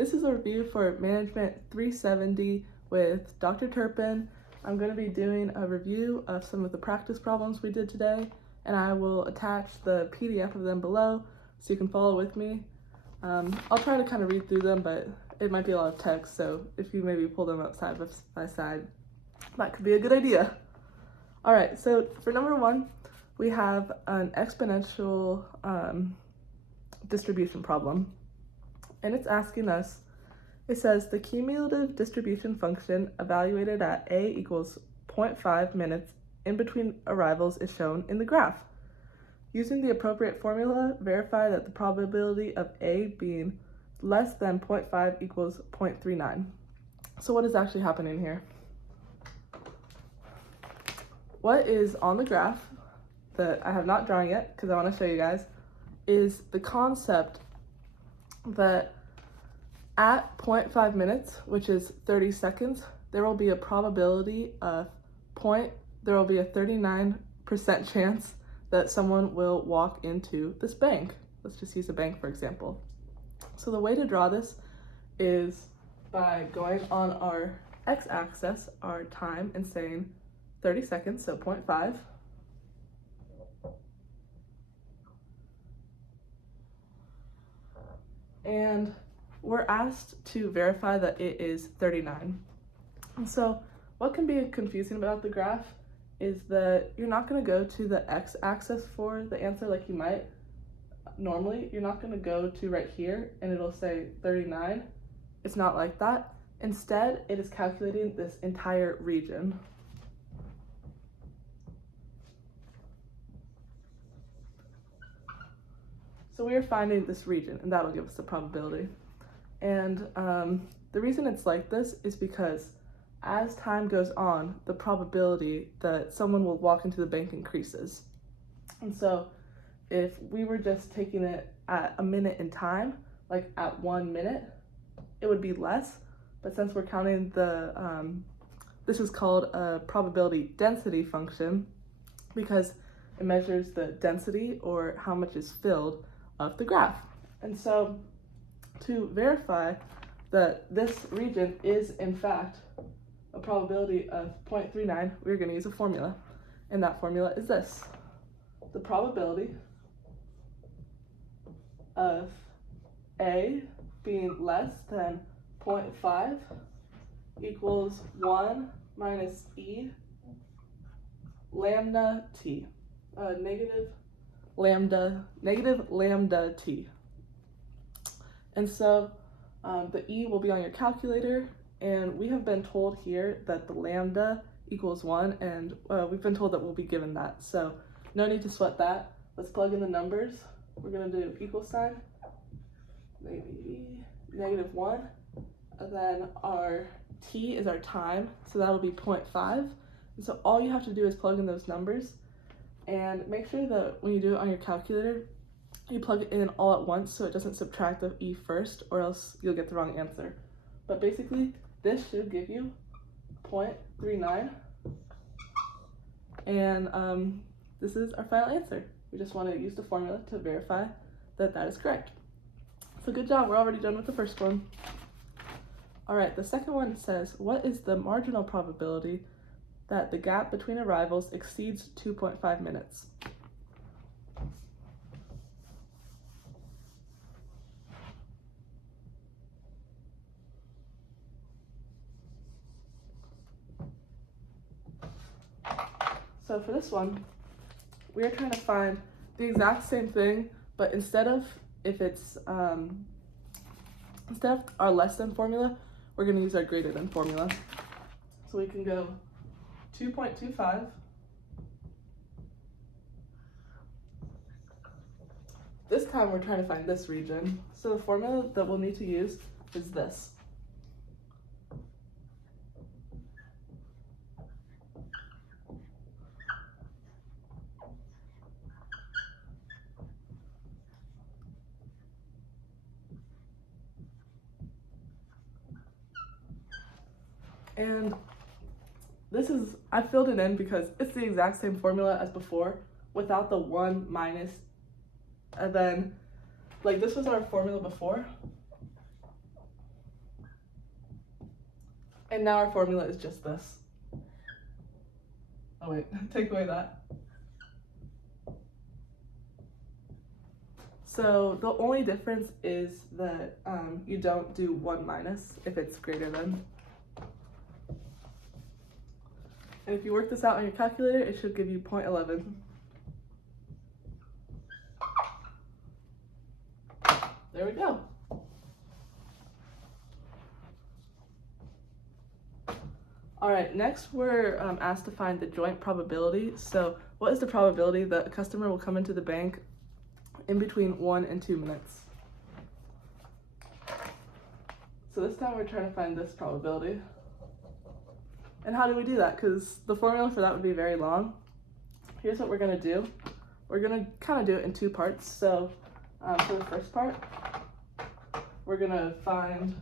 This is a review for Management 370 with Dr. Turpin. I'm going to be doing a review of some of the practice problems we did today, and I will attach the PDF of them below so you can follow with me. I'll try to kind of read through them, but it might be a lot of text, so if you maybe pull them up side by side, that could be a good idea. All right, so for number one, we have an exponential distribution problem. And it's asking us, it says the cumulative distribution function evaluated at a equals 0.5 minutes in between arrivals is shown in the graph. Using the appropriate formula, verify that the probability of a being less than 0.5 equals 0.39. So what is actually happening here? What is on the graph that I have not drawn yet, because I want to show you guys, is the concept that at 0.5 minutes, which is 30 seconds, there will be a probability of there will be a 39% chance that someone will walk into this bank. Let's just use a bank, for example. So the way to draw this is by going on our x-axis, our time, and saying 30 seconds, so 0.5. And we're asked to verify that it is 39. And so what can be confusing about the graph is that you're not going to go to the x-axis for the answer like you might normally. You're not going to go to right here and it'll say 39. It's not like that. Instead, it is calculating this entire region. So we are finding this region, and that'll give us the probability. And the reason it's like this is because as time goes on, the probability that someone will walk into the bank increases. And so if we were just taking it at a minute in time, like at 1 minute, it would be less. But since we're counting the, this is called a probability density function because it measures the density or how much is filled of the graph. And so to verify that this region is in fact a probability of 0.39, we're going to use a formula. And that formula is this. The probability of A being less than 0.5 equals 1 minus E lambda T, negative lambda T. And so the E will be on your calculator, and we have been told here that the lambda equals 1, and we've been told that we'll be given that. So no need to sweat that. Let's plug in the numbers. We're going to do equal sign, maybe -1, and then our T is our time, so that'll be 0.5. And so all you have to do is plug in those numbers, and make sure that when you do it on your calculator, you plug it in all at once so it doesn't subtract the E first, or else you'll get the wrong answer. But basically, this should give you 0.39, and this is our final answer. We just want to use the formula to verify that that is correct. So good job, we're already done with the first one. All right, the second one says, what is the marginal probability that the gap between arrivals exceeds 2.5 minutes? So for this one, we are trying to find the exact same thing, but instead of our less than formula, we're going to use our greater than formula. So we can go 2.25 this time we're trying to find this region. So the formula that we'll need to use is this. And this is, I filled it in because it's the exact same formula as before without the 1 minus, and then like this was our formula before, And now our formula is just this. Oh wait, take away that. So the only difference is that you don't do 1 minus if it's greater than. And if you work this out on your calculator, it should give you 0.11. There we go. All right, next we're asked to find the joint probability. So what is the probability that a customer will come into the bank in between 1 and 2 minutes? So this time we're trying to find this probability. And how do we do that? Because the formula for that would be very long. Here's what we're going to do. We're going to kind of do it in 2 parts. So for the first part, we're going to find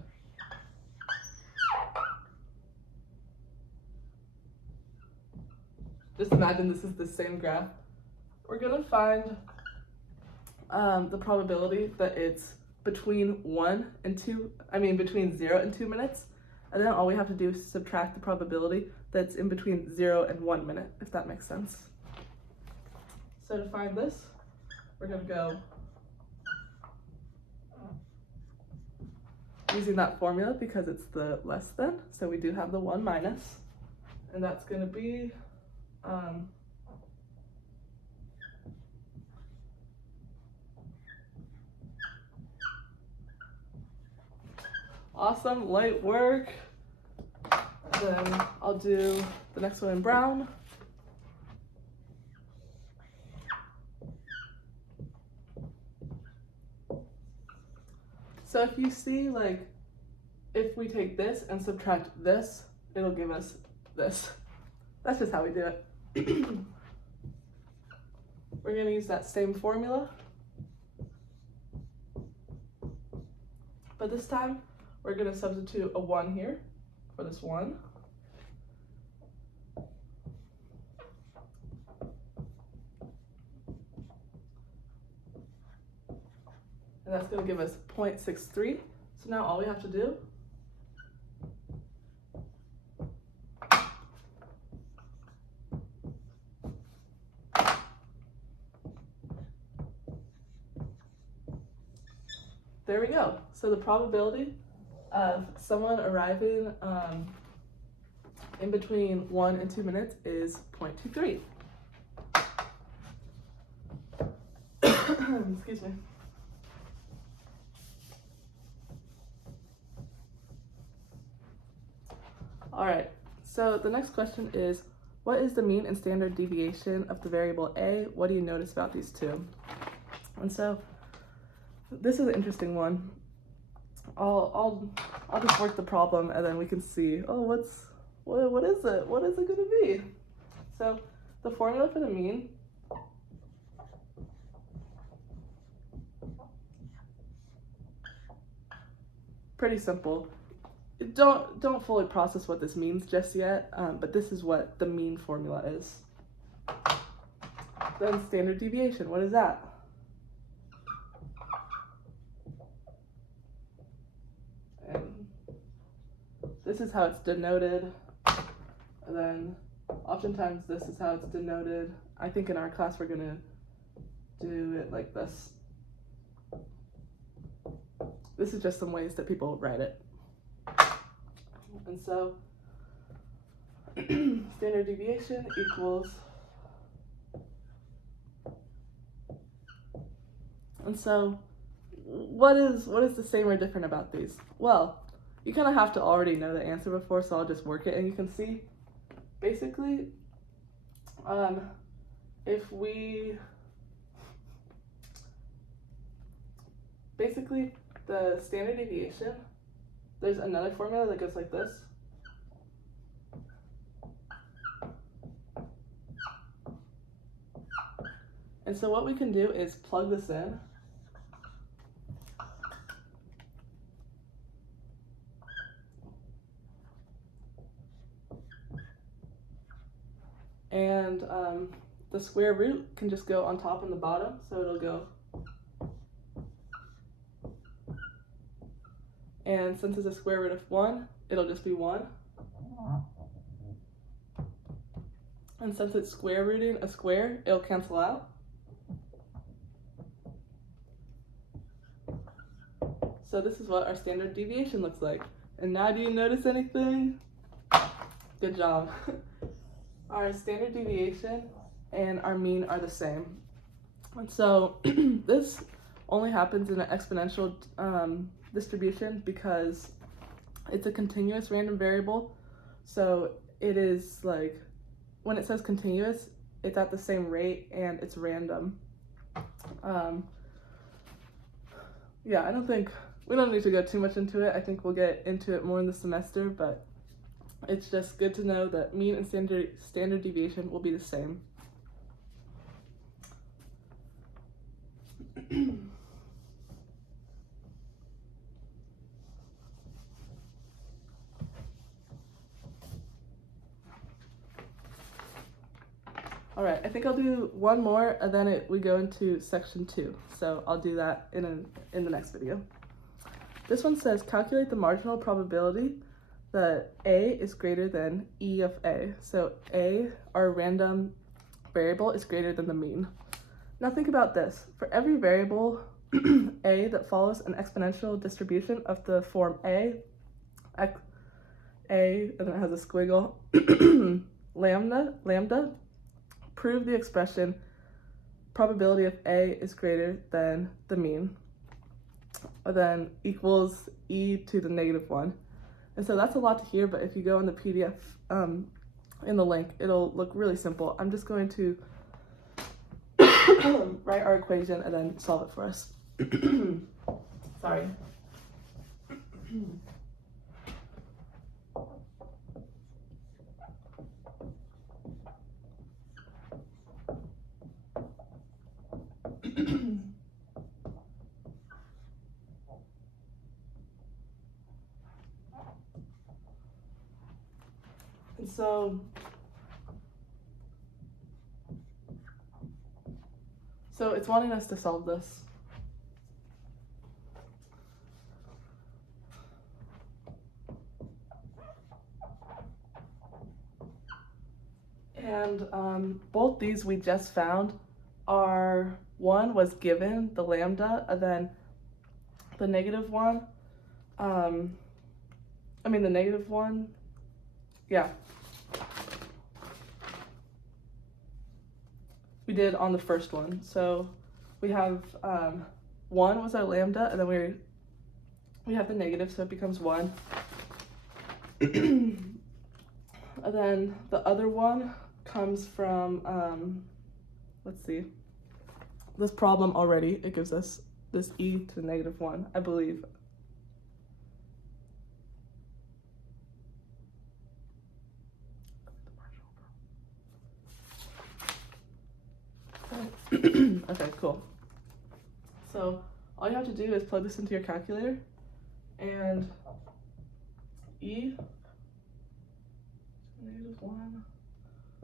just imagine this is the same graph. We're going to find the probability that it's between 1 and 2, between 0 and 2 minutes. And then all we have to do is subtract the probability that's in between 0 and 1 minute, if that makes sense. So to find this, we're going to go using that formula because it's the less than. So we do have the 1 minus, and that's going to be awesome, light work. Then I'll do the next one in brown. So if you see, like, if we take this and subtract this, it'll give us this. That's just how we do it. We're going to use that same formula, but this time we're going to substitute a 1 here for this 1. And that's going to give us 0.63. So now all we have to do there we go. So the probability of someone arriving in between 1 and 2 minutes is 0.23. Excuse me. All right, so the next question is, what is the mean and standard deviation of the variable a? What do you notice about these two? And so this is an interesting one. I'll just work the problem and then we can see, oh, what is it? What is it gonna be? So the formula for the mean pretty simple. Don't fully process what this means just yet, but this is what the mean formula is. Then standard deviation, what is that? And this is how it's denoted, and then oftentimes this is how it's denoted. I think in our class we're gonna do it like this. This is just some ways that people write it. And so standard deviation equals, and so what is the same or different about these? Well, you kind of have to already know the answer before, so I'll just work it, and you can see basically if we the standard deviation, there's another formula that goes like this. And so what we can do is plug this in. And the square root can just go on top and the bottom, so it'll go. And since it's a square root of 1, it'll just be 1. And since it's square rooting a square, it'll cancel out. So this is what our standard deviation looks like. And now do you notice anything? Good job. Our standard deviation and our mean are the same. And so this only happens in an exponential distribution because it's a continuous random variable. So it is like, when it says continuous, it's at the same rate and it's random. Yeah, we don't need to go too much into it. I think we'll get into it more in the semester, but it's just good to know that mean and standard deviation will be the same. All right, I think I'll do one more and then we go into section 2. So I'll do that in the next video. This one says calculate the marginal probability that A is greater than E of A. So A, our random variable, is greater than the mean. Now think about this. For every variable A that follows an exponential distribution of the form A, and then it has a squiggle, lambda, prove the expression probability of A is greater than the mean, and then equals e to the -1. And so that's a lot to hear, but if you go in the PDF in the link, it'll look really simple. I'm just going to write our equation and then solve it for us. Sorry. And so it's wanting us to solve this. And both these we just found are, one was given, the lambda, and then the -1, the -1, yeah. We did on the first one. So we have 1 was our lambda, and then we have the negative, so it becomes 1. And then the other one comes from, let's see, this problem already, it gives us this e to the -1, I believe. Okay, cool. So all you have to do is plug this into your calculator, and e -1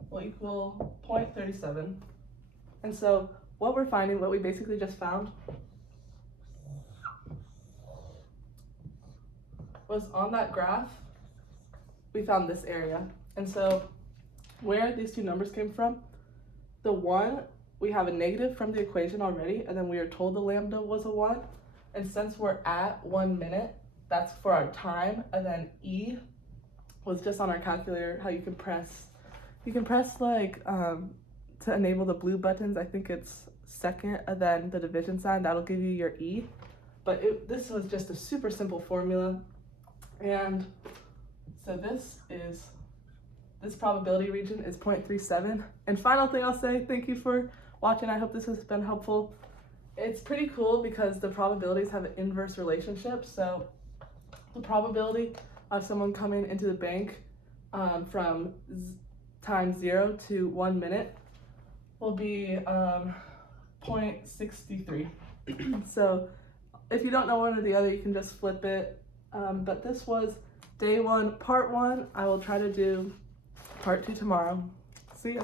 will equal 0.37. And so what we're finding, what we basically just found, was on that graph, we found this area. And so where these two numbers came from, the 1, we have a negative from the equation already, and then we are told the lambda was a 1. And since we're at 1 minute, that's for our time, and then E was just on our calculator, how you can press like, to enable the blue buttons, I think it's second, and then the division sign, that'll give you your E. But this was just a super simple formula. And so this probability region is 0.37. And final thing I'll say, thank you for watching. I hope this has been helpful. It's pretty cool because the probabilities have an inverse relationship. So the probability of someone coming into the bank from time 0 to 1 minute will be 0.63. So if you don't know one or the other, you can just flip it. But this was day 1, part 1. I will try to do part 2 tomorrow. See ya.